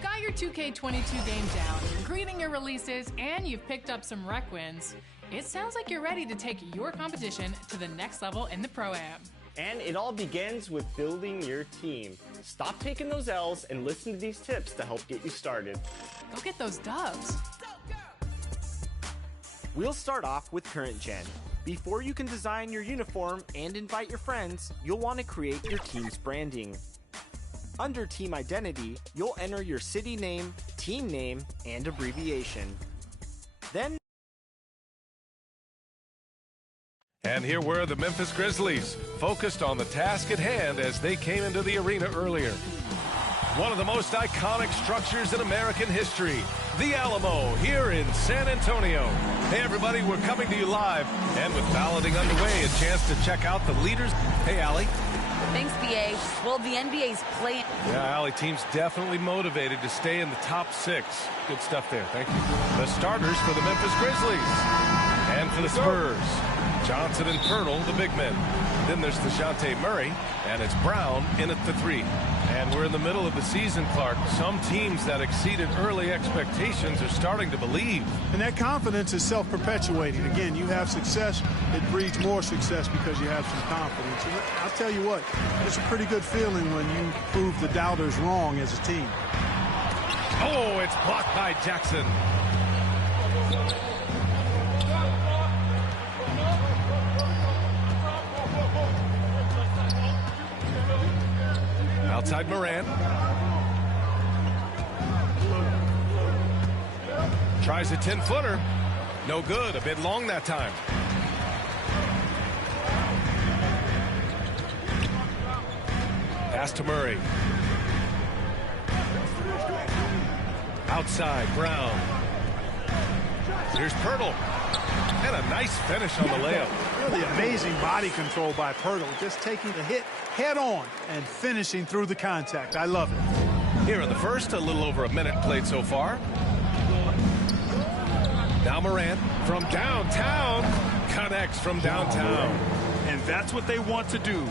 you've got your 2K22 game down, you're greeting your releases, and you've picked up some rec wins, it sounds like you're ready to take your competition to the next level in the Pro-Am. And it all begins with building your team. Stop taking those L's and listen to these tips to help get you started. Go get those dubs. We'll start off with current gen. Before you can design your uniform and invite your friends, you'll want to create your team's branding. Under team identity, you'll enter your city name, team name, and abbreviation. Then And here were the Memphis Grizzlies, focused on the task at hand as they came into the arena earlier. One of the most iconic structures in American history, the Alamo, here in San Antonio. Hey, everybody, we're coming to you live. And with balloting underway, a chance to check out the leaders. Hey, Allie. Thanks, BA. Well, the NBA's playing. Yeah, Allie, team's definitely motivated to stay in the top 6. Good stuff there. Thank you. The starters for the Memphis Grizzlies. And for the Spurs, Johnson and Pirtle, the big men. Then there's DeJounte Murray, and it's Brown in at the 3. And we're in the middle of the season, Clark. Some teams that exceeded early expectations are starting to believe. And that confidence is self-perpetuating. Again, you have success, it breeds more success because you have some confidence. And I'll tell you what, it's a pretty good feeling when you prove the doubters wrong as a team. Oh, it's blocked by Jackson. Outside Morant. Tries a 10-footer. No good. A bit long that time. Pass to Murray. Outside, Brown. Here's Pirtle. And a nice finish on the layup. Really amazing body control by Pirtle. Just taking the hit head on and finishing through the contact. I love it. Here in the first, a little over a minute played so far. Now Morant from downtown. Connects from downtown. And that's what they want to do.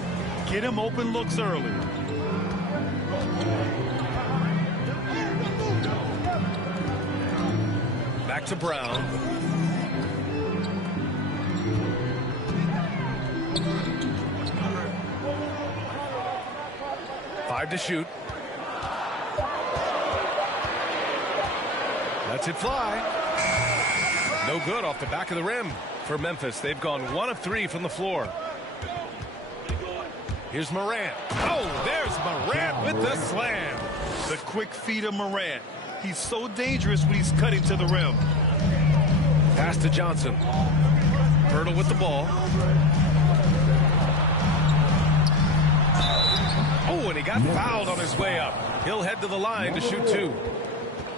Get him open looks early. Back to Brown. Five to shoot. Lets it fly. No good off the back of the rim for Memphis. They've gone 1 of 3 from the floor. Here's Morant. Oh, there's Morant with the slam. The quick feet of Morant. He's so dangerous when he's cutting to the rim. Pass to Johnson. Pirtle with the ball. Oh, and he got fouled on his way up. He'll head to the line to shoot 2.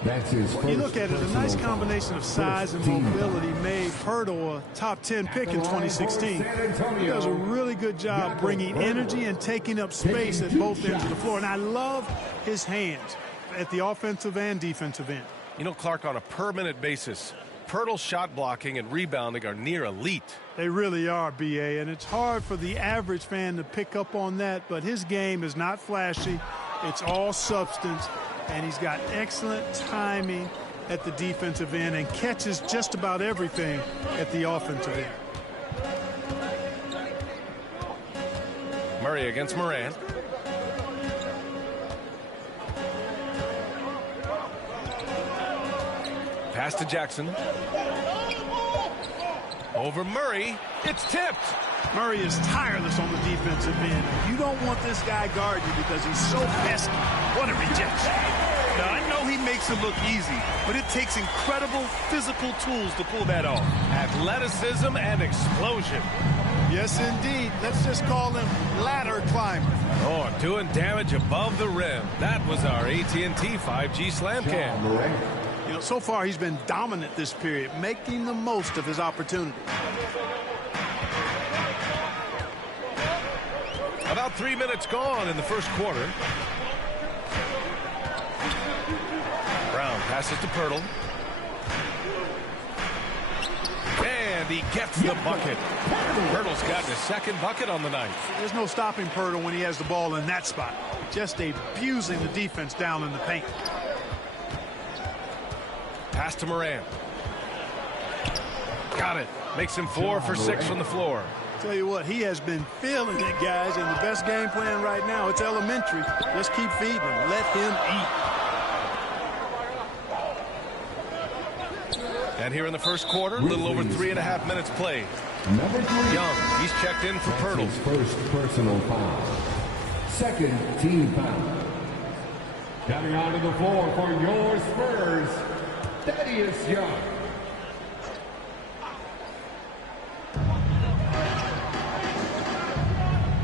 That's his first. You look at it, a nice combination of size and mobility made Pirtle a top 10 pick in 2016. He does a really good job bringing energy and taking up space at both ends of the floor. And I love his hands at the offensive and defensive end. You know, Clark, on a per-minute basis, Pirtle's shot blocking and rebounding are near elite. They really are, BA, and it's hard for the average fan to pick up on that, but his game is not flashy. It's all substance, and he's got excellent timing at the defensive end and catches just about everything at the offensive end. Murray against Morant. Pass to Jackson. Over Murray. It's tipped. Murray is tireless on the defensive end. You don't want this guy guarding you because he's so pesky. What a rejection. Now, I know he makes it look easy, but it takes incredible physical tools to pull that off. Athleticism and explosion. Yes, indeed. Let's just call him ladder climber. Oh, doing damage above the rim. That was our AT&T 5G slam cam. You know, so far he's been dominant this period, making the most of his opportunity. About 3 minutes gone in the first quarter. Brown passes to Pirtle. And he gets the bucket. Pirtle's gotten his second bucket on the night. There's no stopping Pirtle when he has the ball in that spot. Just abusing the defense down in the paint. Pass to Morant. Got it. Makes him 4 for 6 from the floor. Tell you what, he has been feeling it, guys, and the best game plan right now, it's elementary. Just keep feeding him. Let him eat. And here in the first quarter, a little over 3.5 minutes played. Young, he's checked in for Pirtle. First personal foul. Second team foul. Coming onto the floor for your Spurs, Thaddeus Young.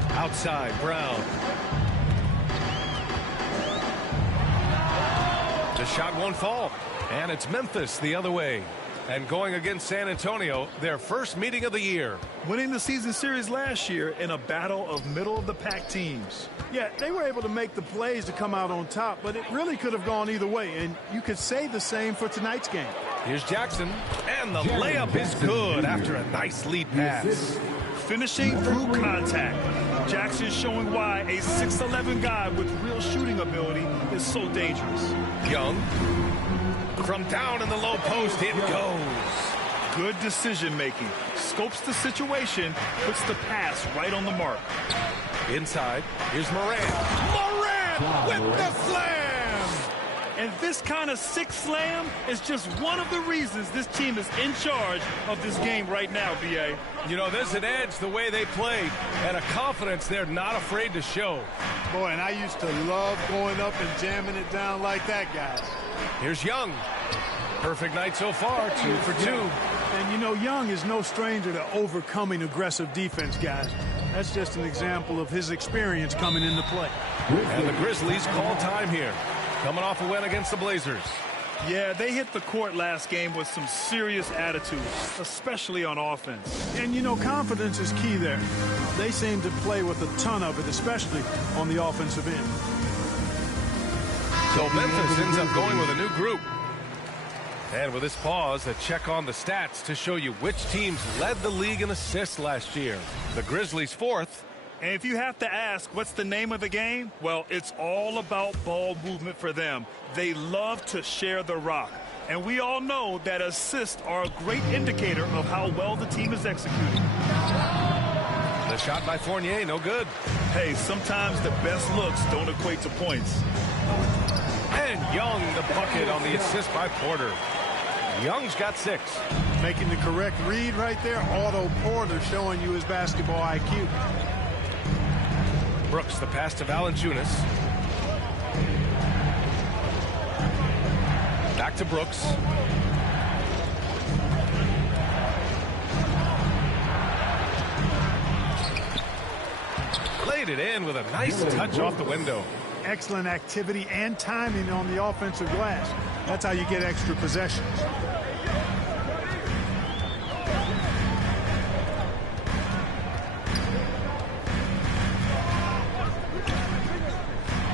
Outside, Brown. The shot won't fall. And it's Memphis the other way. And going against San Antonio, their first meeting of the year. Winning the season series last year in a battle of middle-of-the-pack teams. Yeah, they were able to make the plays to come out on top, but it really could have gone either way, and you could say the same for tonight's game. Here's Jackson, and the layup is good after a nice lead pass. Finishing through contact. Jackson showing why a 6'11" guy with real shooting ability is so dangerous. Young. From down in the low post, it goes. Good decision-making. Scopes the situation, puts the pass right on the mark. Inside, here's Morant. Morant with the slam! And this kind of sick slam is just one of the reasons this team is in charge of this game right now, B.A. You know, there's an edge the way they played and a confidence they're not afraid to show. Boy, and I used to love going up and jamming it down like that, guys. Here's Young. Perfect night so far, 2 for 2. And, you know, Young is no stranger to overcoming aggressive defense, guys. That's just an example of his experience coming into play. And the Grizzlies call time here. Coming off a win against the Blazers. Yeah, they hit the court last game with some serious attitude, especially on offense. And, you know, confidence is key there. They seem to play with a ton of it, especially on the offensive end. So Memphis ends up going with a new group. And with this pause, a check on the stats to show you which teams led the league in assists last year. The Grizzlies 4th. And if you have to ask what's the name of the game, well, it's all about ball movement for them. They love to share the rock. And we all know that assists are a great indicator of how well the team is executing. The shot by Fournier, no good. Hey, sometimes the best looks don't equate to points. And Young, the bucket on the assist by Porter. Young's got 6. Making the correct read right there. Otto Porter showing you his basketball IQ. Brooks, the pass to Valanciunas. Back to Brooks. Laid it in with a nice touch off the window. Excellent activity and timing on the offensive glass. That's how you get extra possessions.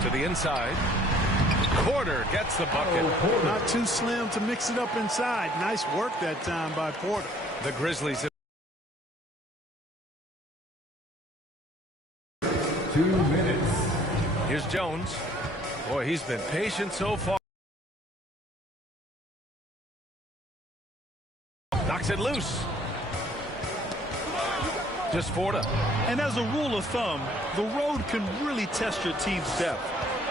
To the inside. Porter gets the bucket. Not too slim to mix it up inside. Nice work that time by Porter. The Grizzlies. 2 minutes. Here's Jones. Boy, he's been patient so far. Knocks it loose. Just 4 to. And as a rule of thumb, the road can really test your team's depth.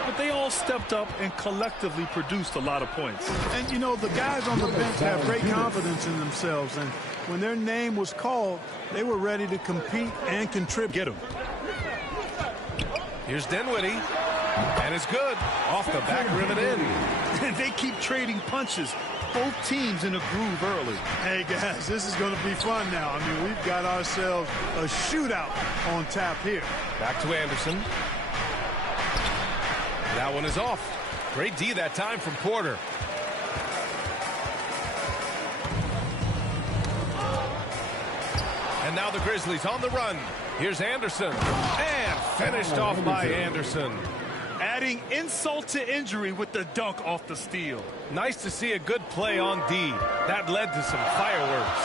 But they all stepped up and collectively produced a lot of points. And, you know, the guys on the bench have great confidence in themselves. And when their name was called, they were ready to compete and contribute. Get them. Here's Dinwiddie. And it's good. Off the back rim and in. And they keep trading punches. Both teams in a groove early. Hey, guys, this is going to be fun now. I mean, we've got ourselves a shootout on tap here. Back to Anderson. That one is off. Great D that time from Porter. And now the Grizzlies on the run. Here's Anderson. And finished off by Anderson. Adding insult to injury with the dunk off the steal. Nice to see a good play on D. That led to some fireworks.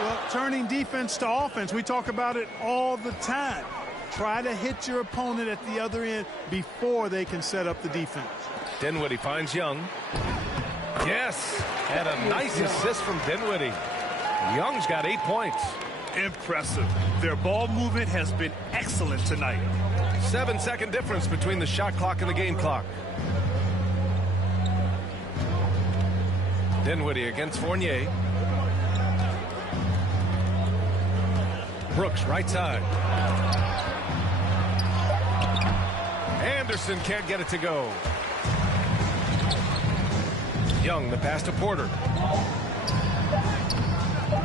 Well, turning defense to offense, we talk about it all the time. Try to hit your opponent at the other end before they can set up the defense. Dinwiddie finds Young. Yes. And a nice assist from Dinwiddie. Young's got 8 points. Impressive. Their ball movement has been excellent tonight. 7-second difference between the shot clock and the game clock. Dinwiddie against Fournier. Brooks, right side. Anderson can't get it to go. Young, the pass to Porter.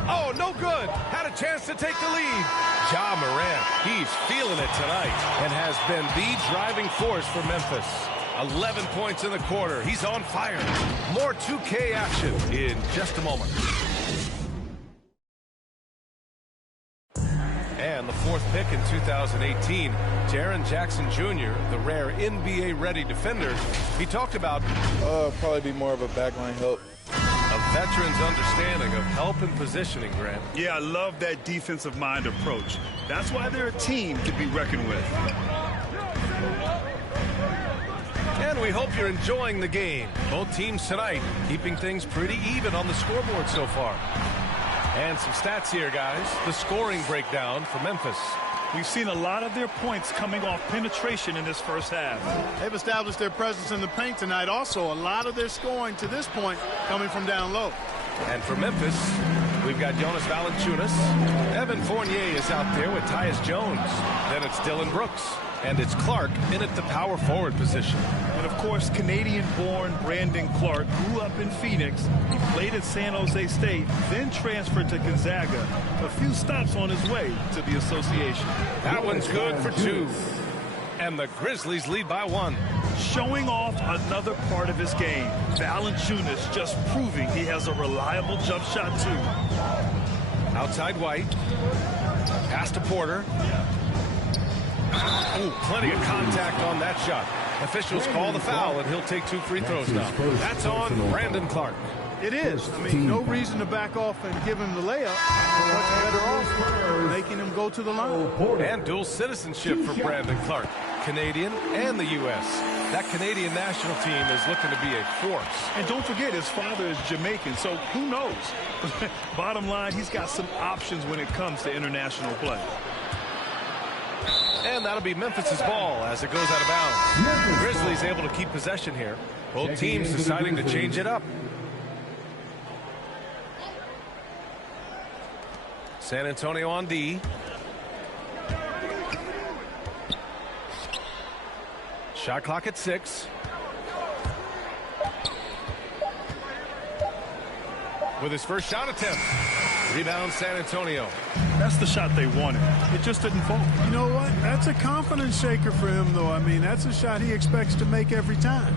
Oh, no good. Had a chance to take the lead. Ja Morant, he's feeling it tonight and has been the driving force for Memphis. 11 points in the quarter. He's on fire. More 2K action in just a moment. And the 4th pick in 2018, Jaren Jackson Jr., the rare NBA-ready defender, he talked about probably be more of a backline help. A veteran's understanding of help and positioning, Grant. Yeah, I love that defensive mind approach. That's why they're a team to be reckoned with. And we hope you're enjoying the game. Both teams tonight keeping things pretty even on the scoreboard so far. And some stats here, guys. The scoring breakdown for Memphis. We've seen a lot of their points coming off penetration in this first half. They've established their presence in the paint tonight. Also, a lot of their scoring to this point coming from down low. And for Memphis, we've got Jonas Valanciunas. Evan Fournier is out there with Tyus Jones. Then it's Dylan Brooks. And it's Clark in at the power forward position. And, of course, Canadian-born Brandon Clark grew up in Phoenix. He played at San Jose State, then transferred to Gonzaga. A few stops on his way to the association. That one's good for 2. And the Grizzlies lead by 1. Showing off another part of his game. Valanciunas just proving he has a reliable jump shot, too. Outside White. Pass to Porter. Oh, plenty of contact on that shot. Officials call the foul, and he'll take 2 free throws now. That's on Brandon Clark. It is. I mean, no reason to back off and give him the layup. Much better off making him go to the line. And dual citizenship for Brandon Clark. Canadian and the U.S. That Canadian national team is looking to be a force. And don't forget, his father is Jamaican, so who knows? Bottom line, he's got some options when it comes to international play. And that'll be Memphis's ball as it goes out of bounds. The Grizzlies able to keep possession here. Both teams deciding to change it up. San Antonio on D. Shot clock at 6. With his first shot attempt. Rebound San Antonio. That's the shot they wanted. It just didn't fall. You know what? That's a confidence shaker for him, though. I mean, that's a shot he expects to make every time.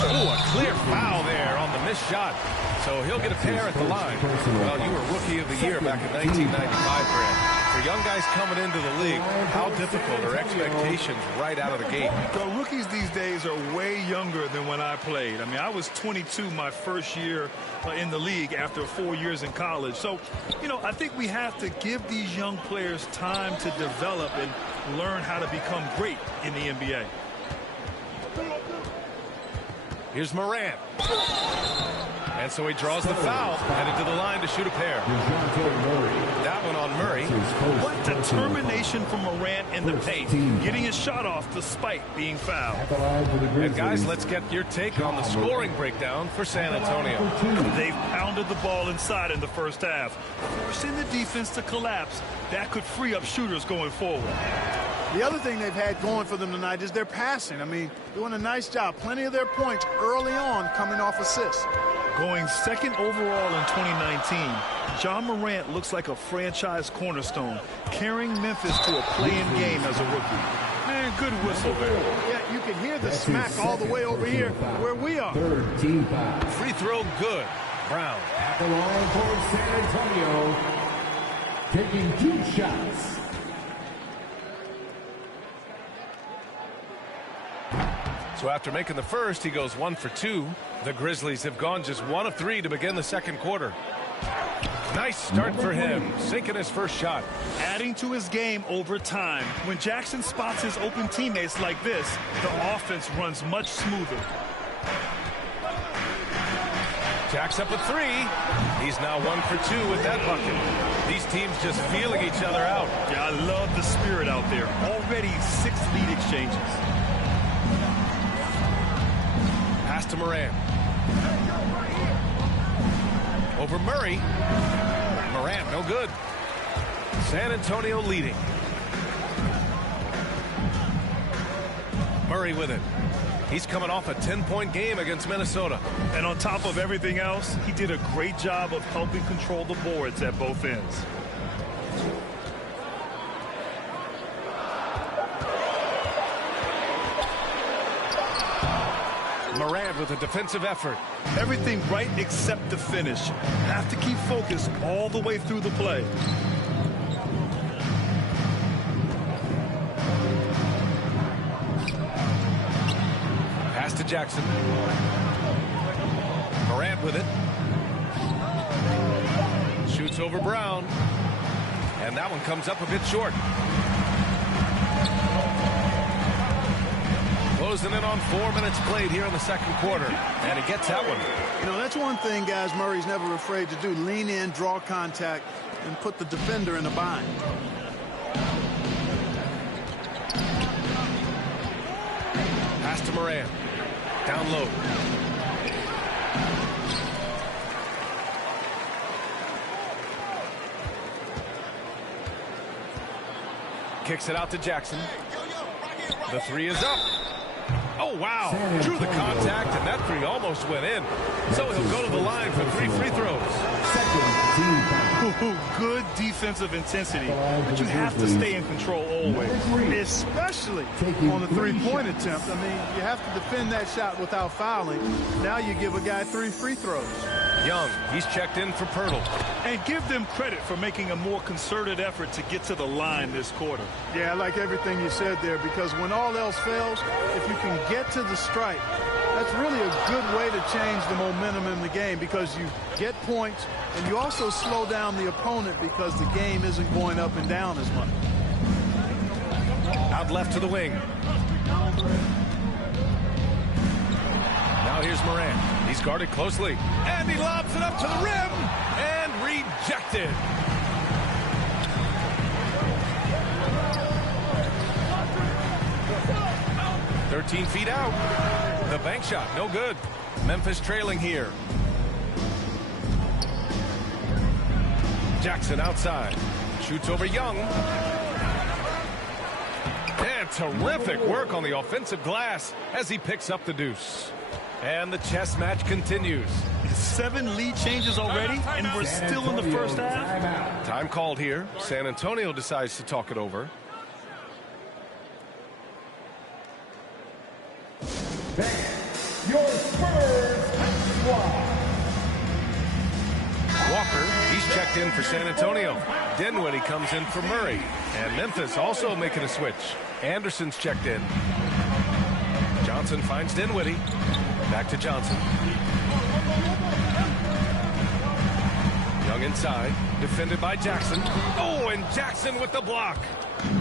Oh, a clear foul there on the missed shot. So he'll get a pair at the line. Well, you were Rookie of the Year back in 1995, Grant. For young guys coming into the league, how difficult are expectations right out of the gate? Well, rookies these days are way younger than when I played. I mean, I was 22 my first year in the league after 4 years in college. So, you know, I think we have to give these young players time to develop and learn how to become great in the NBA. Here's Morant. And so he draws the foul, headed to the line to shoot a pair. That one on Murray. What determination from Morant in the paint, getting his shot off despite being fouled. And guys, let's get your take on the scoring breakdown for San Antonio. They've pounded the ball inside in the first half, forcing the defense to collapse. That could free up shooters going forward. The other thing they've had going for them tonight is their passing. I mean, doing a nice job. Plenty of their points early on coming off assists. Going second overall in 2019, Ja Morant looks like a franchise cornerstone, carrying Memphis to a play-in game as a rookie. Man, good whistle there. Yeah, you can hear the smack all the way over here where we are. Third team foul. Free throw good. Brown. At the line for San Antonio, taking 2 shots. So after making the first, he goes 1 for 2. The Grizzlies have gone just 1 of 3 to begin the second quarter. Nice start for him, sinking his first shot. Adding to his game over time. When Jackson spots his open teammates like this, the offense runs much smoother. Jacks up a three. He's now 1 for 2 with that bucket. These teams just feeling each other out. Yeah, I love the spirit out there. Already 6 lead exchanges. Pass to Moran. Over Murray. Morant, no good. San Antonio leading. Murray with it. He's coming off a 10-point game against Minnesota. And on top of everything else, he did a great job of helping control the boards at both ends. Morant with a defensive effort. Everything right except the finish. Have to keep focused all the way through the play. Pass to Jackson. Morant with it. Shoots over Brown. And that one comes up a bit short. Closing in on 4 minutes played here in the second quarter. And he gets that one. You know, that's one thing, guys, Murray's never afraid to do. Lean in, draw contact, and put the defender in a bind. Pass to Moran. Down low. Kicks it out to Jackson. The three is up. Oh, wow. Drew the contact, and that three almost went in. So he'll go to the line for 3 free throws. Good defensive intensity, but you have to stay in control always. Especially on the three-point attempt. I mean, you have to defend that shot without fouling. Now you give a guy 3 free throws. Young, he's checked in for Pirtle. And give them credit for making a more concerted effort to get to the line this quarter. Yeah, I like everything you said there, because when all else fails, if you can get to the stripe, that's really a good way to change the momentum in the game, because you get points and you also slow down the opponent because the game isn't going up and down as much. Out left to the wing. Now here's Morant. He's guarded closely. And he lobs it up to the rim. And rejected. "13 feet out. The bank shot, no good. Memphis trailing here. Jackson outside. Shoots over Young. And terrific work on the offensive glass as he picks up the deuce. And the chess match continues. 7 lead changes already, and we're still in the first half. Time called here. San Antonio decides to talk it over. Your Spurs squad. Walker, he's checked in for San Antonio. Dinwiddie comes in for Murray. And Memphis also making a switch. Anderson's checked in. Johnson finds Dinwiddie. Back to Johnson. Young inside. Defended by Jackson. Oh, and Jackson with the block.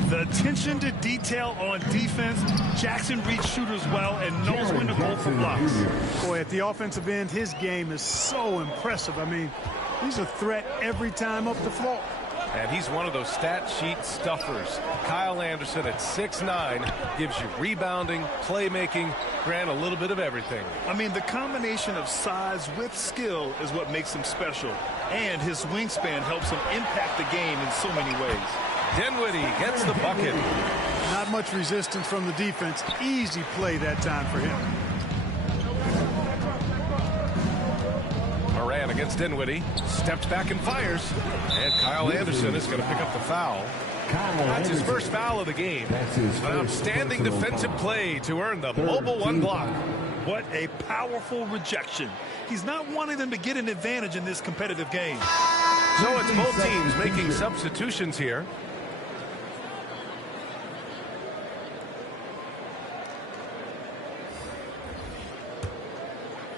The attention to detail on defense. Jackson reads shooters well and knows when to go for blocks. Boy, at the offensive end, his game is so impressive. I mean, he's a threat every time up the floor. And he's one of those stat sheet stuffers. Kyle Anderson at 6'9" gives you rebounding, playmaking, grant a little bit of everything. I mean, the combination of size with skill is what makes him special. And his wingspan helps him impact the game in so many ways. Dinwiddie gets the bucket. Not much resistance from the defense. Easy play that time for him. Moran against Dinwiddie. Steps back and fires. And Kyle Anderson is going to pick up the foul. That's his first foul of the game. An outstanding defensive play to earn the mobile 1 block. What a powerful rejection. He's not wanting them to get an advantage in this competitive game. So it's both teams making substitutions here.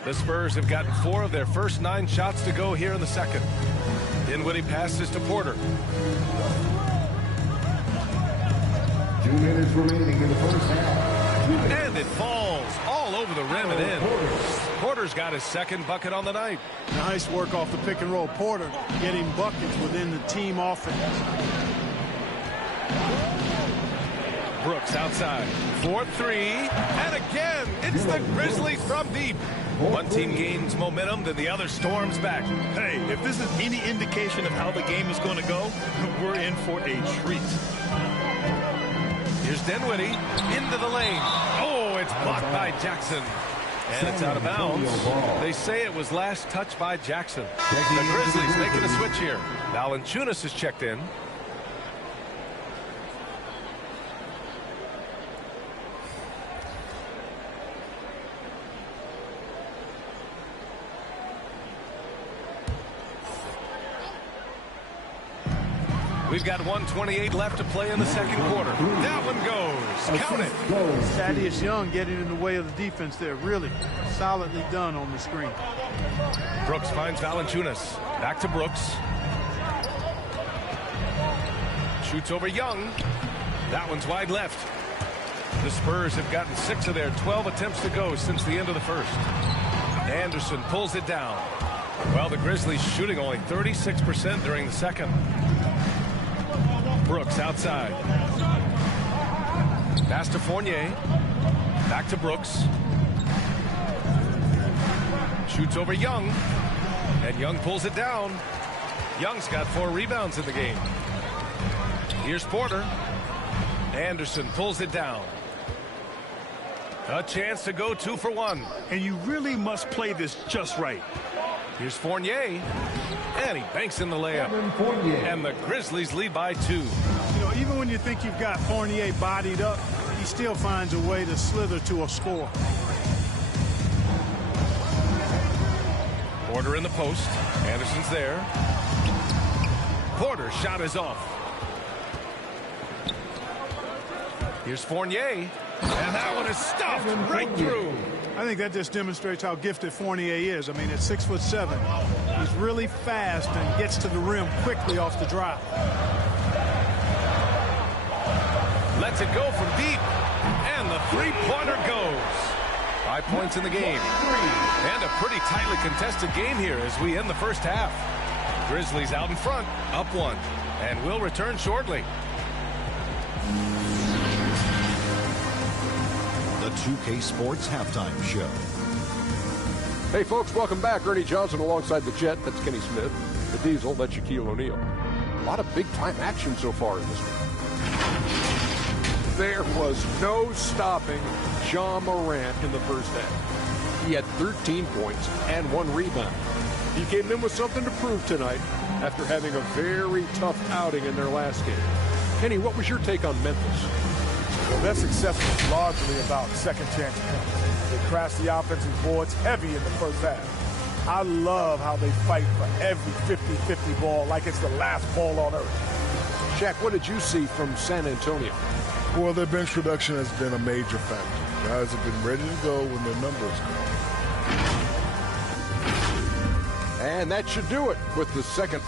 The Spurs have gotten 4 of their first 9 shots to go here in the second. Dinwiddie passes to Porter. 2 minutes remaining in the first half. And it falls all over the rim and in. Porter's got his second bucket on the night. Nice work off the pick and roll. Porter getting buckets within the team offense. Brooks outside for three. And again, it's the Grizzlies from deep. One team gains momentum, then the other storms back. Hey, if this is any indication of how the game is going to go, we're in for a treat. Here's Dinwiddie into the lane. Oh, it's blocked by Jackson. And it's out of bounds. They say it was last touched by Jackson. The Grizzlies making a switch here. Valanciunas is checked in. We've got 1:28 left to play in the second quarter. That one goes. Count it. Thaddeus Young getting in the way of the defense there. Really solidly done on the screen. Brooks finds Valanciunas. Back to Brooks. Shoots over Young. That one's wide left. The Spurs have gotten 6 of their 12 attempts to go since the end of the first. Anderson pulls it down. Well, the Grizzlies shooting only 36% during the second. Brooks outside. Pass to Fournier. Back to Brooks. Shoots over Young. And Young pulls it down. Young's got 4 rebounds in the game. Here's Porter. Anderson pulls it down. A chance to go 2 for 1. And you really must play this just right. Here's Fournier. And he banks in the layup. And the Grizzlies lead by 2. You know, even when you think you've got Fournier bodied up, he still finds a way to slither to a score. Porter in the post. Anderson's there. Porter's shot is off. Here's Fournier. And that one is stuffed right through. I think that just demonstrates how gifted Fournier is. I mean, at 6'7", he's really fast and gets to the rim quickly off the drive. Lets it go from deep. And the three-pointer goes. 5 points in the game. And a pretty tightly contested game here as we end the first half. Grizzlies out in front, up 1. And we'll return shortly. The 2K Sports Halftime Show. Hey, folks, welcome back. Ernie Johnson alongside the Jet. That's Kenny Smith. The Diesel, that's Shaquille O'Neal. A lot of big-time action so far in this one. There was no stopping Ja Morant in the first half. He had 13 points and 1 rebound. He came in with something to prove tonight after having a very tough outing in their last game. Kenny, what was your take on Memphis? Well, their success was largely about second chance points. They crashed the offensive boards heavy in the first half. I love how they fight for every 50-50 ball like it's the last ball on earth. Shaq, what did you see from San Antonio? Well, their bench production has been a major factor. Guys have been ready to go when their numbers come. And that should do it with the second.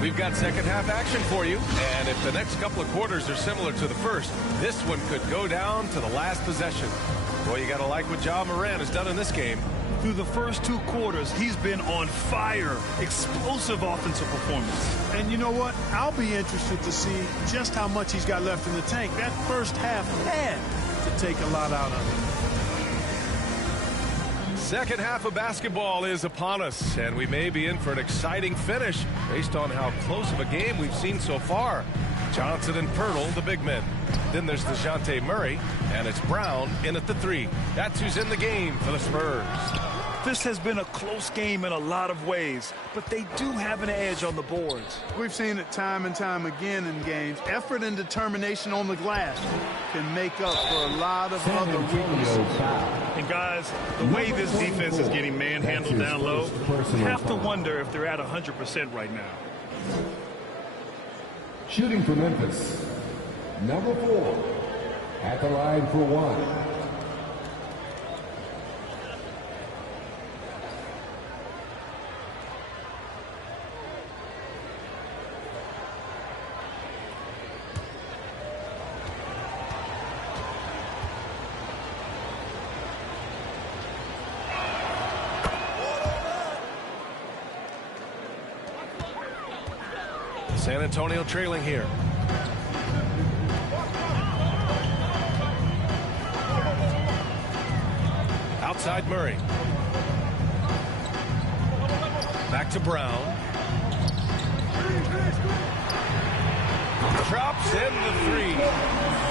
We've got second half action for you. And if the next couple of quarters are similar to the first, this one could go down to the last possession. Boy, you got to like what Ja Morant has done in this game. Through the first 2 quarters, he's been on fire. Explosive offensive performance. And you know what? I'll be interested to see just how much he's got left in the tank. That first half had to take a lot out of it. Second half of basketball is upon us, and we may be in for an exciting finish based on how close of a game we've seen so far. Johnson and Pirtle, the big men. Then there's DeJounte Murray, and it's Brown in at the 3. That's who's in the game for the Spurs. This has been a close game in a lot of ways, but they do have an edge on the boards. We've seen it time and time again in games. Effort and determination on the glass can make up for a lot of other weaknesses. And guys, the way this defense is getting manhandled down low, you have to wonder if they're at 100% right now. Shooting for Memphis, number 4, at the line for 1. San Antonio trailing here. Outside Murray. Back to Brown. Drops in the three.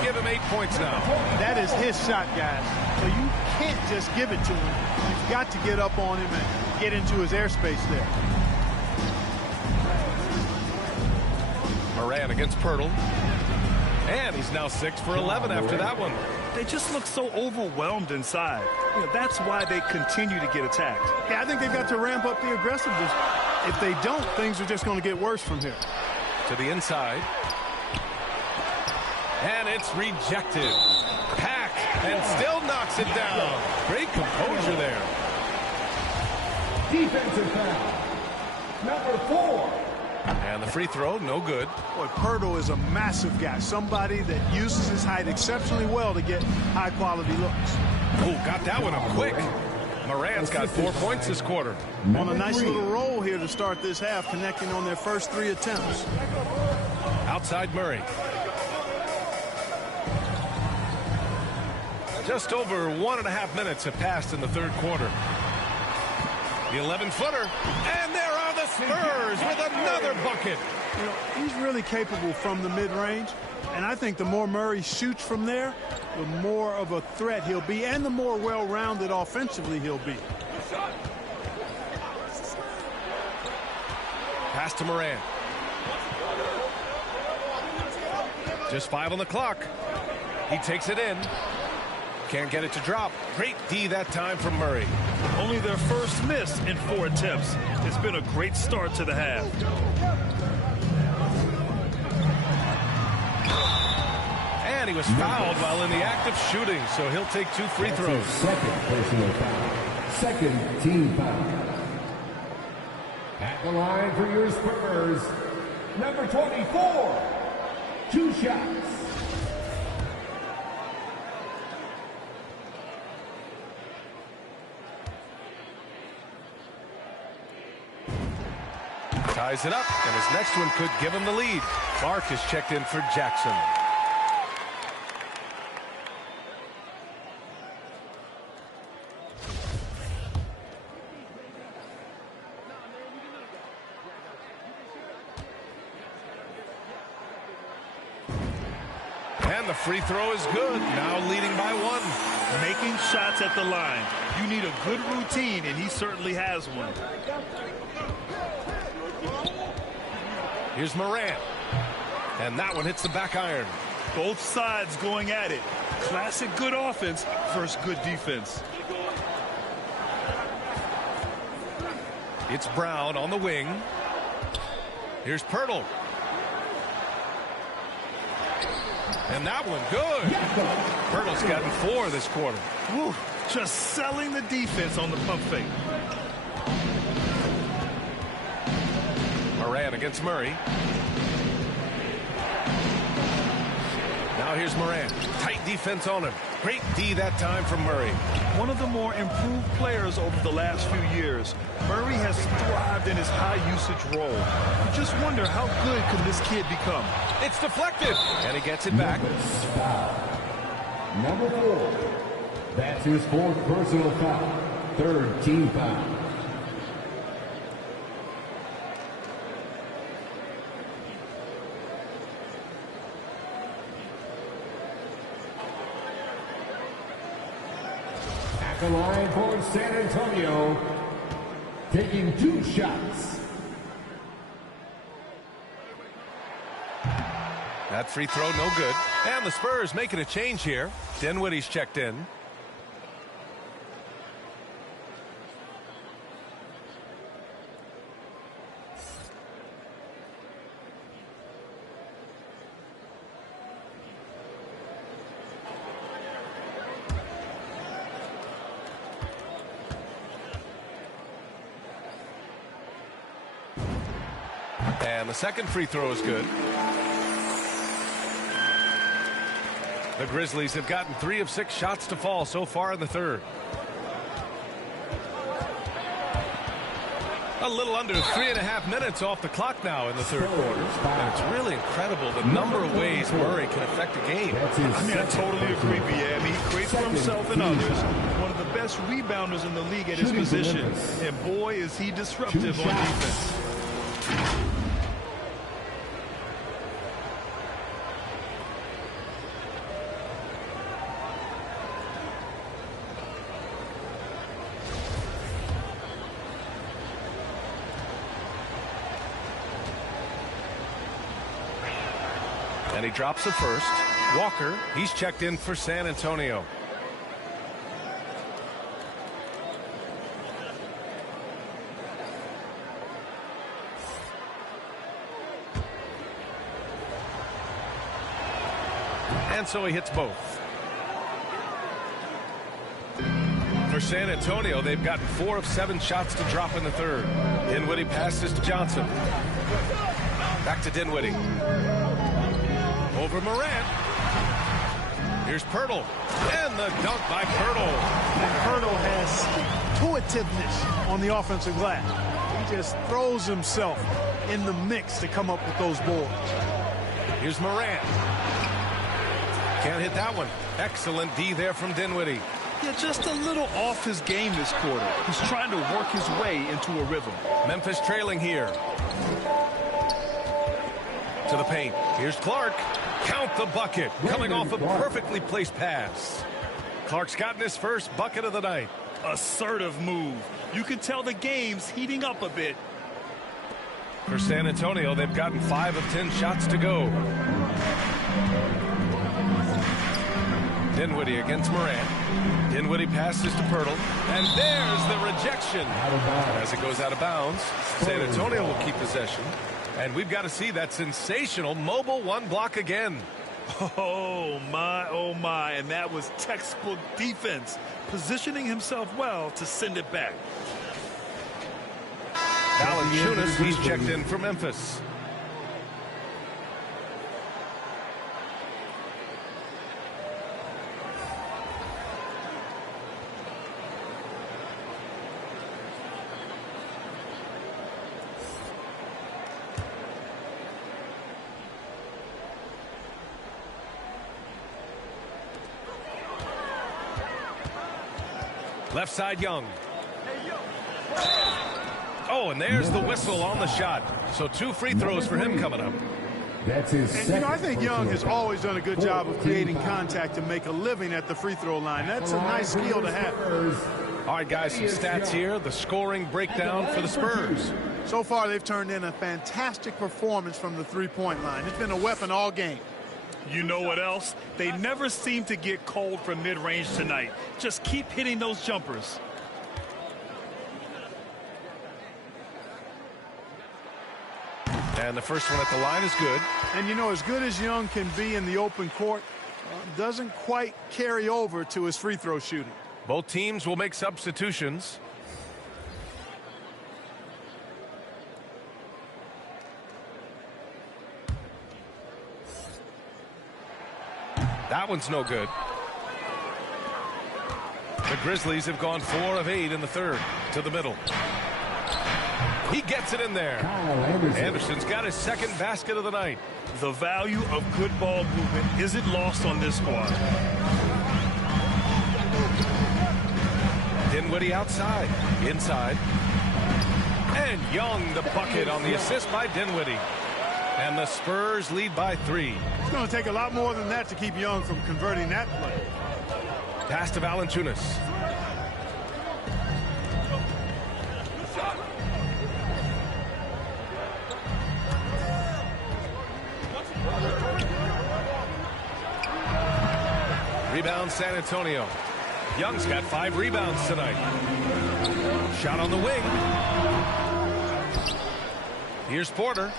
Give him 8 points now. That is his shot, guys. So you can't just give it to him. You've got to get up on him and get into his airspace there. Moran against Pirtle. And he's now 6 for 11 after that one. They just look so overwhelmed inside. You know, that's why they continue to get attacked. Yeah, I think they've got to ramp up the aggressiveness. If they don't, things are just going to get worse from here. To the inside. And it's rejected. Pack and still knocks it down. Great composure there. Defensive foul. Number 4. And the free throw, no good. Boy, Pirtle is a massive guy. Somebody that uses his height exceptionally well to get high-quality looks. Oh, got that one up quick. Moran's got 4 points this quarter. On a nice little roll here to start this half, connecting on their first 3 attempts. Outside Murray. Just over 1.5 minutes have passed in the third quarter. The 11-footer, and there are the Spurs with another bucket. You know, he's really capable from the mid-range, and I think the more Murray shoots from there, the more of a threat he'll be, and the more well-rounded offensively he'll be. Pass to Moran. Just 5 on the clock. He takes it in. Can't get it to drop. Great D that time from Murray. Only their first miss in 4 attempts. It's been a great start to the half. And he was fouled while in the act of shooting, so he'll take 2 free throws. Second personal foul. Second team foul. At the line for your Spurs, number 24. 2 shots. Ties it up, and his next one could give him the lead. Clark is checked in for Jackson. And the free throw is good. Now leading by 1. Making shots at the line. You need a good routine, and he certainly has one. Here's Moran. And that one hits the back iron. Both sides going at it. Classic good offense versus good defense. It's Brown on the wing. Here's Pirtle. And that one good. Pirtle's gotten 4 this quarter. Woo, just selling the defense on the pump fake. Moran against Murray. Now here's Moran. Tight defense on him. Great D that time from Murray. One of the more improved players over the last few years. Murray has thrived in his high usage role. You just wonder how good can this kid become. It's deflected. And he gets it back. Number 4. That's his 4th personal foul. 3rd team foul. At the line for San Antonio, taking 2 shots. That free throw no good. And the Spurs making a change here. Dinwiddie's checked in. And the second free throw is good. The Grizzlies have gotten 3 of 6 shots to fall so far in the third. A little under 3.5 minutes off the clock now in the third quarter. And it's really incredible the number of ways Murray can affect a game. I mean, I totally agree, B.A. I mean, he creates for himself and others. One of the best rebounders in the league at his position. And boy, is he disruptive on defense. And he drops the first. Walker, he's checked in for San Antonio. And so he hits both. For San Antonio, they've gotten 4 of 7 shots to drop in the third. Dinwiddie passes to Johnson. Back to Dinwiddie. Over Morant. Here's Pirtle. And the dunk by Pirtle. And Pirtle has intuitiveness on the offensive glass. He just throws himself in the mix to come up with those boards. Here's Morant. Can't hit that one. Excellent D there from Dinwiddie. Yeah, just a little off his game this quarter. He's trying to work his way into a rhythm. Memphis trailing here. To the paint. Here's Clark. Count the bucket. Coming off a perfectly placed pass. Clark's gotten his first bucket of the night. Assertive move. You can tell the game's heating up a bit. For San Antonio, they've gotten 5 of 10 shots to go. Dinwiddie against Morant. Dinwiddie passes to Pirtle. And there's the rejection. As it goes out of bounds, San Antonio will keep possession. And we've got to see that sensational mobile one block again. Oh, my. And that was textbook defense. Positioning himself well to send it back. Valanciunas, he's checked in for Memphis. Left side, Young. Oh, and there's the whistle on the shot. So 2 free throws for him coming up. That's his second. I think Young has always done a good job of creating contact to make a living at the free throw line. That's a nice skill to have. All right, guys, some stats here. The scoring breakdown for the Spurs. So far, they've turned in a fantastic performance from the three-point line. It's been a weapon all game. You know what else? They never seem to get cold from mid-range tonight. Just keep hitting those jumpers. And the first one at the line is good. And you know, as good as Young can be in the open court, doesn't quite carry over to his free throw shooting. Both teams will make substitutions. That one's no good. The Grizzlies have gone 4 of 8 in the third. To the middle. He gets it in there. Anderson's got his second basket of the night. The value of good ball movement isn't lost on this squad. Dinwiddie outside. Inside. And Young the bucket on the assist by Dinwiddie. And the Spurs lead by 3. It's going to take a lot more than that to keep Young from converting that play. Pass to Valanciunas. Rebound San Antonio. Young's got 5 rebounds tonight. Shot on the wing. Here's Porter.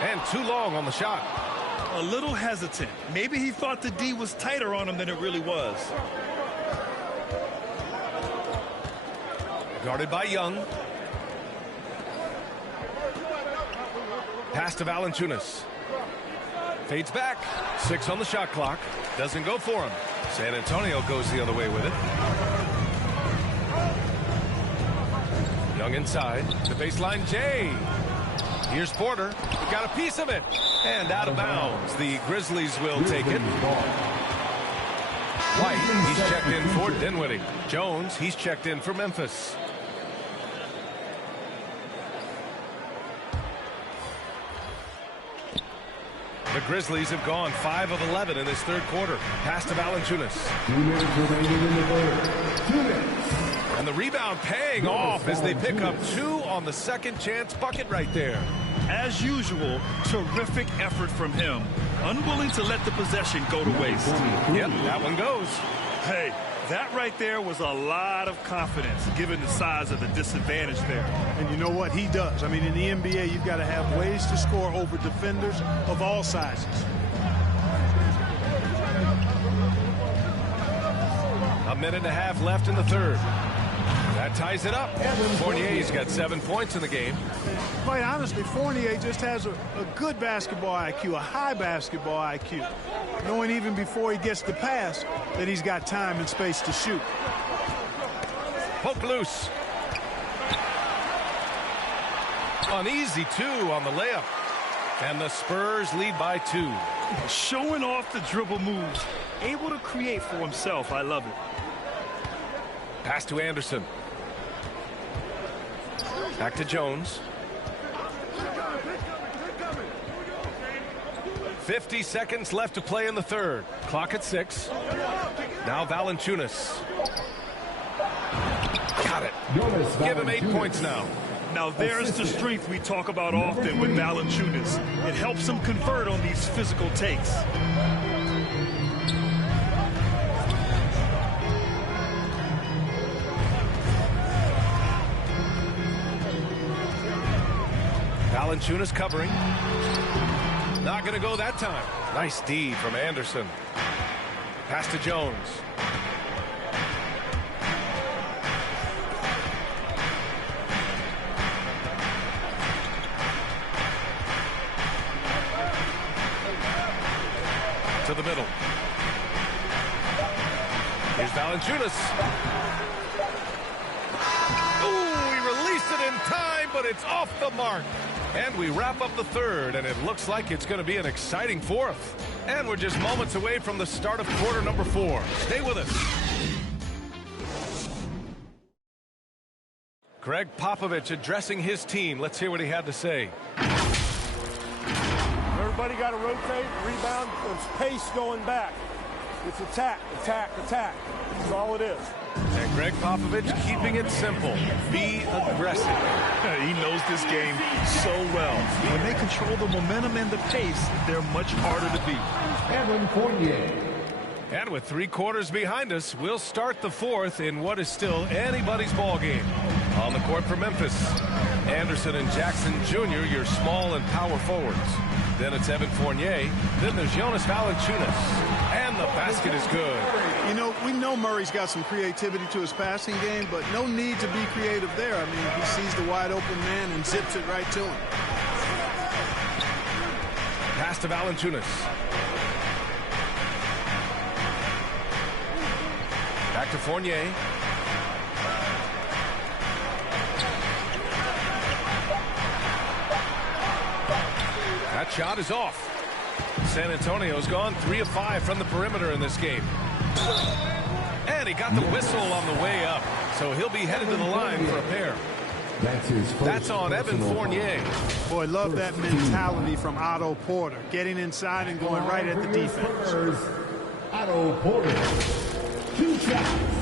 And too long on the shot. A little hesitant. Maybe he thought the D was tighter on him than it really was. Guarded by Young. Pass to Valanciunas. Fades back. 6 on the shot clock. Doesn't go for him. San Antonio goes the other way with it. Young inside. The baseline, Jay. Here's Porter. He got a piece of it. And out of bounds. The Grizzlies will take it. White, he's checked in for Dinwiddie. Jones, he's checked in for Memphis. The Grizzlies have gone 5 of 11 in this third quarter. Pass to Valanciunas. 2 minutes remaining in the third. 2 minutes. And the rebound paying off as they pick up 2 on the second chance bucket right there. As usual, terrific effort from him. Unwilling to let the possession go to waste. Yep, that one goes. Hey, that right there was a lot of confidence given the size of the disadvantage there. And you know what? He does. I mean, in the NBA, you've got to have ways to score over defenders of all sizes. A minute and a half left in the third. That ties it up. Fournier's got 7 points in the game. Quite honestly, Fournier just has a good basketball IQ, a high basketball IQ. Knowing even before he gets the pass that he's got time and space to shoot. Poke loose. An easy 2 on the layup. And the Spurs lead by 2. Showing off the dribble moves. Able to create for himself. I love it. Pass to Anderson. Back to Jones. 50 seconds left to play in the third. Clock at 6. Now Valanciunas. Got it. Give him 8 points now. Now there's the strength we talk about often with Valanciunas. It helps him convert on these physical takes. Valanciunas covering. Not going to go that time. Nice D from Anderson. Pass to Jones. To the middle. Here's Valanciunas. Ooh, he released it in time, but it's off the mark. And we wrap up the third, and it looks like it's going to be an exciting fourth. And we're just moments away from the start of quarter number 4. Stay with us. Greg Popovich addressing his team. Let's hear what he had to say. Everybody got to rotate, rebound, there's pace going back. It's attack, attack, attack. That's all it is. And Greg Popovich keeping it simple. Be aggressive. He knows this game so well. When they control the momentum and the pace, they're much harder to beat. Evan Fournier. And with 3 quarters behind us, we'll start the fourth in what is still anybody's ball game. On the court for Memphis, Anderson and Jackson Jr., your small and power forwards. Then it's Evan Fournier. Then there's Jonas Valanciunas. And the basket is good. You know, we know Murray's got some creativity to his passing game, but no need to be creative there. I mean, he sees the wide open man and zips it right to him. Pass to Valanciunas. Back to Fournier. That shot is off. San Antonio's gone 3 of 5 from the perimeter in this game. And he got the whistle on the way up, so he'll be headed to the line for a pair. That's on Evan Fournier. Boy, love that mentality from Otto Porter, getting inside and going right at the defense. Otto Porter. 2 shots.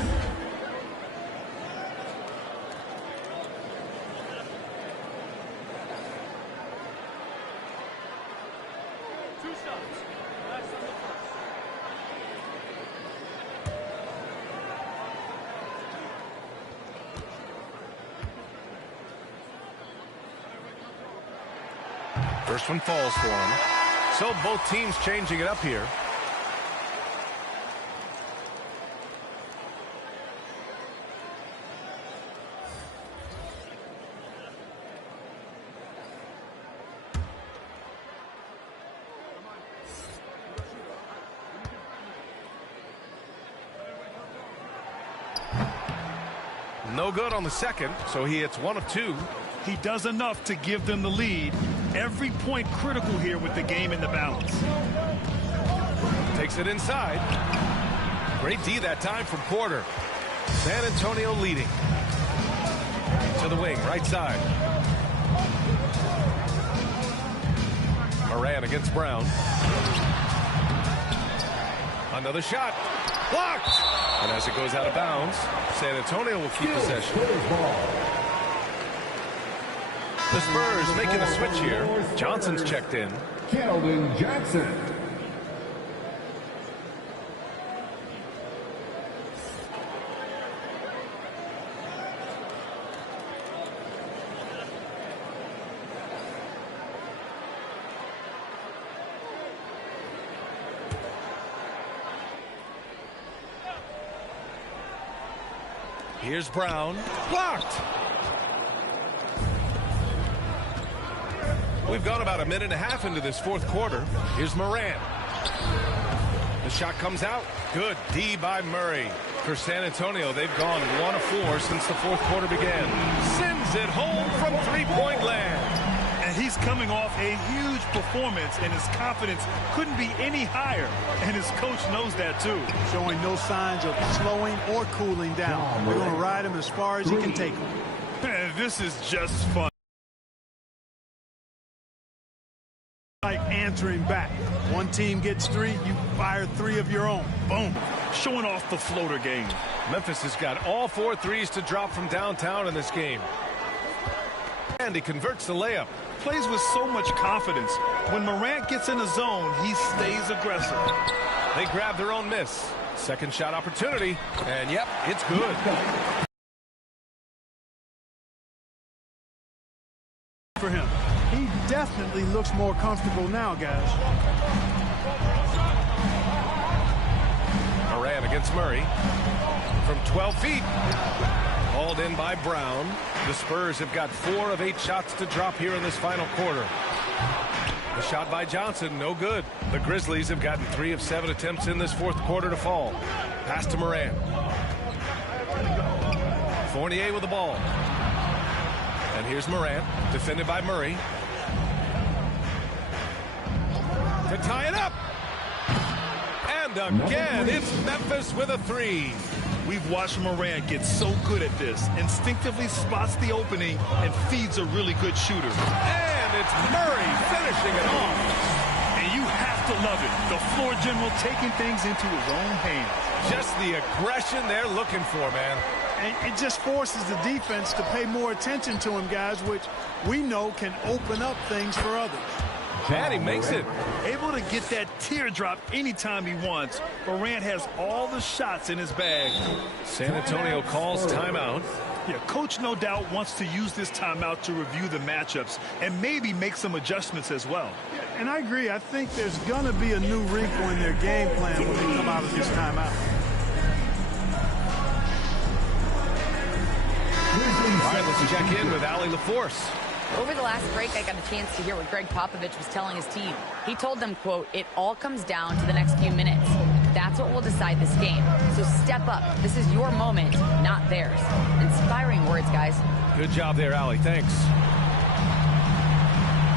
First one falls for him. So both teams changing it up here. No good on the second, so he hits 1 of 2. He does enough to give them the lead. Every point critical here with the game in the balance. Takes it inside. Great D that time from Porter. San Antonio leading. To the wing, right side. Moran against Brown. Another shot. Blocked! And as it goes out of bounds, San Antonio will keep possession. The Spurs making a switch here. Johnson's checked in. Keldon Johnson. Here's Brown. Blocked! We've gone about a minute and a half into this fourth quarter. Here's Moran. The shot comes out. Good D by Murray. For San Antonio, they've gone 1 of 4 since the fourth quarter began. Sends it home from three-point land. And he's coming off a huge performance, and his confidence couldn't be any higher. And his coach knows that, too. Showing no signs of slowing or cooling down. They're going to ride him as far as he can take him. And this is just fun. Like answering back. One team gets 3, you fire 3 of your own. Boom. Showing off the floater game. Memphis has got all 4 threes to drop from downtown in this game. And he converts the layup. Plays with so much confidence. When Morant gets in the zone, he stays aggressive. They grab their own miss. Second shot opportunity. And yep, it's good. For him. He definitely looks more comfortable now, guys. Moran against Murray. From 12 feet. Hauled in by Brown. The Spurs have got 4 of 8 shots to drop here in this final quarter. The shot by Johnson, no good. The Grizzlies have gotten 3 of 7 attempts in this fourth quarter to fall. Pass to Moran. Fournier with the ball. And here's Moran, defended by Murray. To tie it up. And again, it's Memphis with a 3. We've watched Morant get so good at this. Instinctively spots the opening and feeds a really good shooter. And it's Murray finishing it off. And you have to love it. The floor general taking things into his own hands. Just the aggression they're looking for, man. And it just forces the defense to pay more attention to him, guys, which we know can open up things for others. And he makes it. Able to get that teardrop anytime he wants. Morant has all the shots in his bag. San Antonio calls timeout. Yeah, coach no doubt wants to use this timeout to review the matchups and maybe make some adjustments as well. Yeah, and I agree. I think there's going to be a new wrinkle in their game plan when they come out of this timeout. All right, let's check in with Allie LaForce. Over the last break, I got a chance to hear what Greg Popovich was telling his team. He told them, quote, "It all comes down to the next few minutes. That's what will decide this game. So step up. This is your moment, not theirs." Inspiring words, guys. Good job there, Allie. Thanks.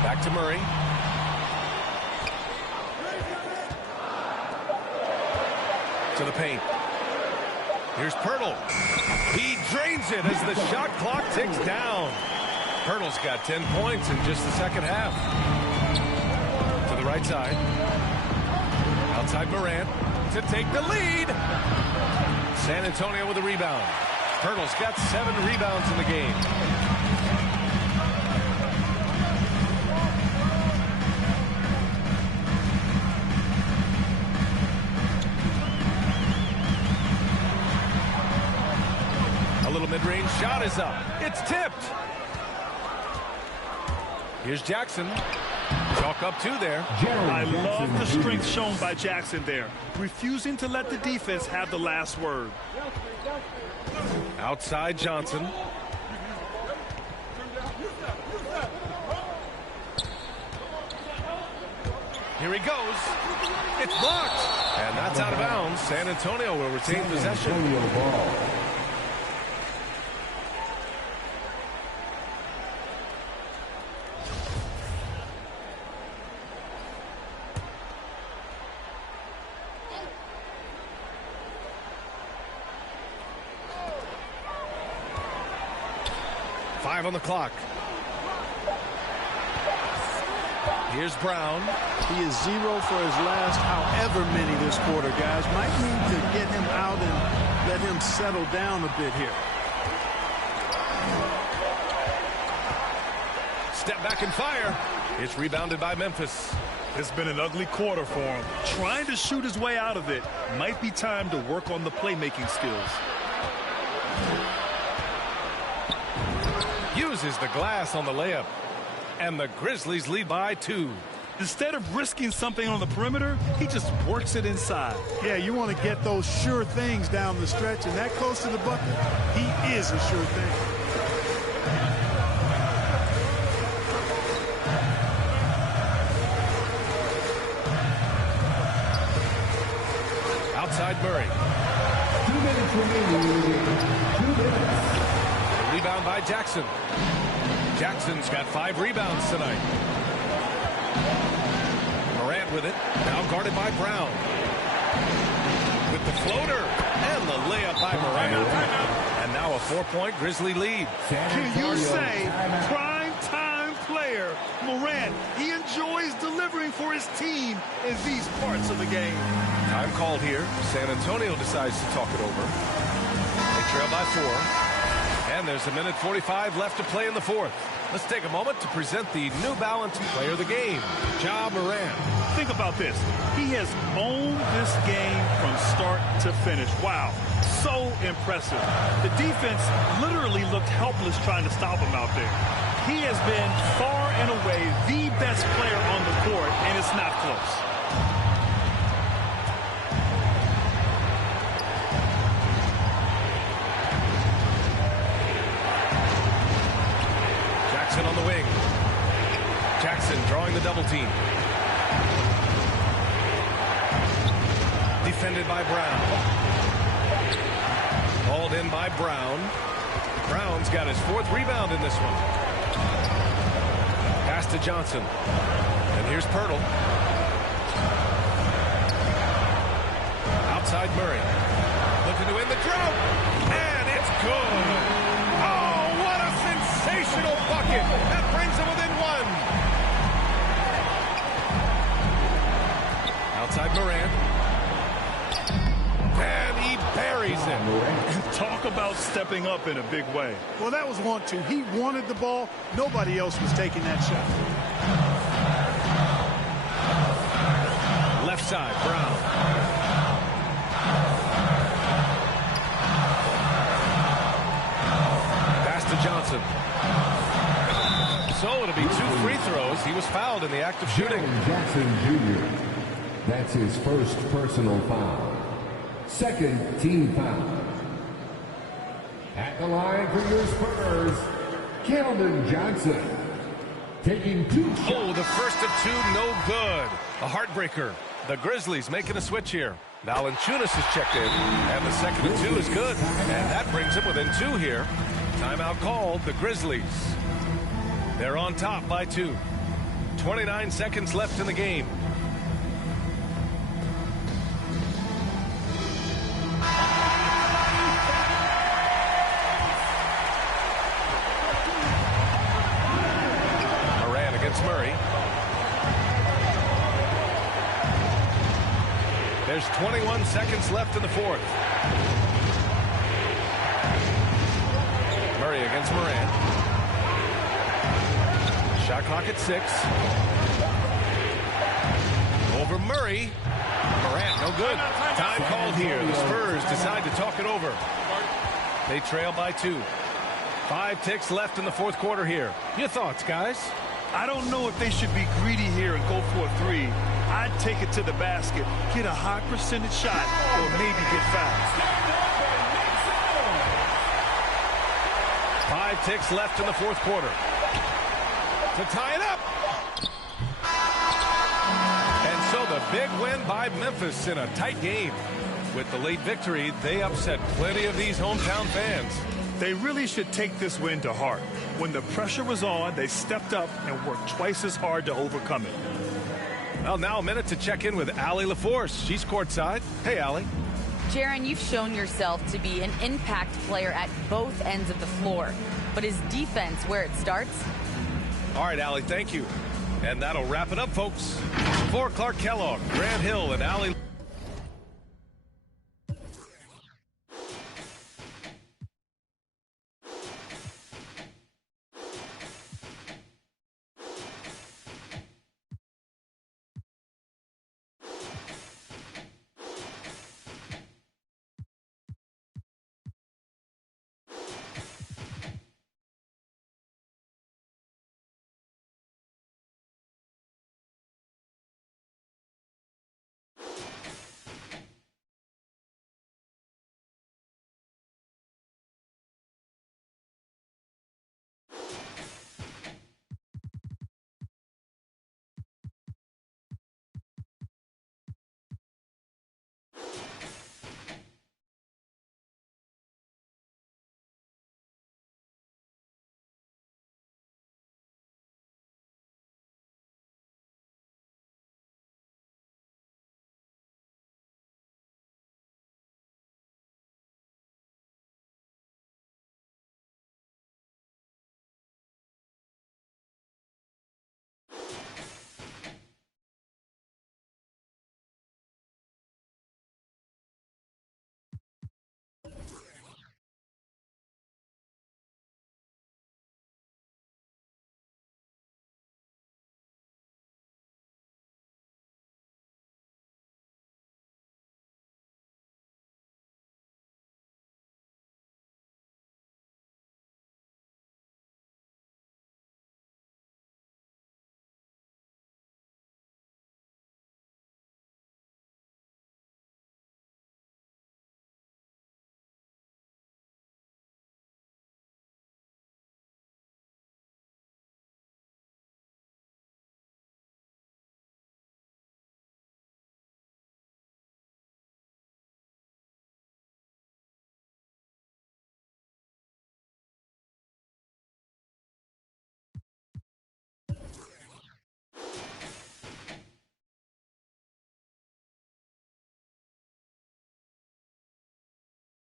Back to Murray. To the paint. Here's Pirtle. He drains it as the shot clock ticks down. Pirtle's got 10 points in just the second half. To the right side. Outside Morant to take the lead. San Antonio with a rebound. Pirtle's got 7 rebounds in the game. A little mid-range shot is up. It's tipped. Here's Jackson. Chalk up 2 there. I love the strength shown by Jackson there. Refusing to let the defense have the last word. Outside Johnson. Here he goes. It's blocked. And that's out of bounds. San Antonio will retain possession. 5 on the clock. Here's Brown. He is 0 for his last however many this quarter, guys. Might need to get him out and let him settle down a bit here. Step back and fire. It's rebounded by Memphis. It's been an ugly quarter for him. Trying to shoot his way out of it. Might be time to work on the playmaking skills. Uses the glass on the layup. And the Grizzlies lead by 2. Instead of risking something on the perimeter, he just works it inside. Yeah, you want to get those sure things down the stretch, and that close to the bucket, he is a sure thing. Outside Murray. 2 minutes remaining. 2 minutes. Rebound by Jackson. Jackson's got 5 rebounds tonight. Morant with it. Now guarded by Brown. With the floater. And the layup by Morant. And now a 4-point Grizzly lead. Can you say prime time player Morant? He enjoys delivering for his team in these parts of the game. Time called here. San Antonio decides to talk it over. They trail by 4. And there's a minute 45 left to play in the 4th. Let's take a moment to present the New Balance player of the game, Ja Morant. Think about this. He has owned this game from start to finish. Wow, so impressive. The defense literally looked helpless trying to stop him out there. He has been far and away the best player on the court, and it's not close. On the wing. Jackson drawing the double team. Defended by Brown. Hauled in by Brown. Brown's got his 4th rebound in this one. Pass to Johnson. And here's Pirtle. Outside Murray. Looking to win the drought. And it's good. Sensational bucket that brings him within 1. Outside Morant. And he buries him. Talk about stepping up in a big way. Well, that was 1-2. He wanted the ball. Nobody else was taking that shot. Left side, Brown. Pass to Johnson. So it'll be 2 free throws. He was fouled in the act of shooting. Jackson Jr. That's his first personal foul. 2nd team foul. At the line for your Spurs, Keldon Johnson. Taking 2 shots. Oh, the first of 2, no good. A heartbreaker. The Grizzlies making a switch here. Valanciunas has checked in, and the 2nd of 2 is good. And that brings him within 2 here. Timeout called, the Grizzlies. They're on top by 2. 29 seconds left in the game. Morant against Murray. There's 21 seconds left in the 4th. Murray against Morant. Shot clock at 6. Over Murray. Morant, no good. Time called here. The Spurs decide to talk it over. They trail by 2. 5 ticks left in the 4th quarter here. Your thoughts, guys? I don't know if they should be greedy here and go for a 3. I'd take it to the basket, get a high percentage shot, or maybe get fouled. 5 ticks left in the 4th quarter. To tie it up. And so the big win by Memphis in a tight game. With the late victory, they upset plenty of these hometown fans. They really should take this win to heart. When the pressure was on, they stepped up and worked twice as hard to overcome it. Well, now a minute to check in with Allie LaForce. She's courtside. Hey, Allie. Jaron, you've shown yourself to be an impact player at both ends of the floor. but is defense where it starts? All right, Allie, thank you. And that'll wrap it up, folks. For Clark Kellogg, Grant Hill, and Allie...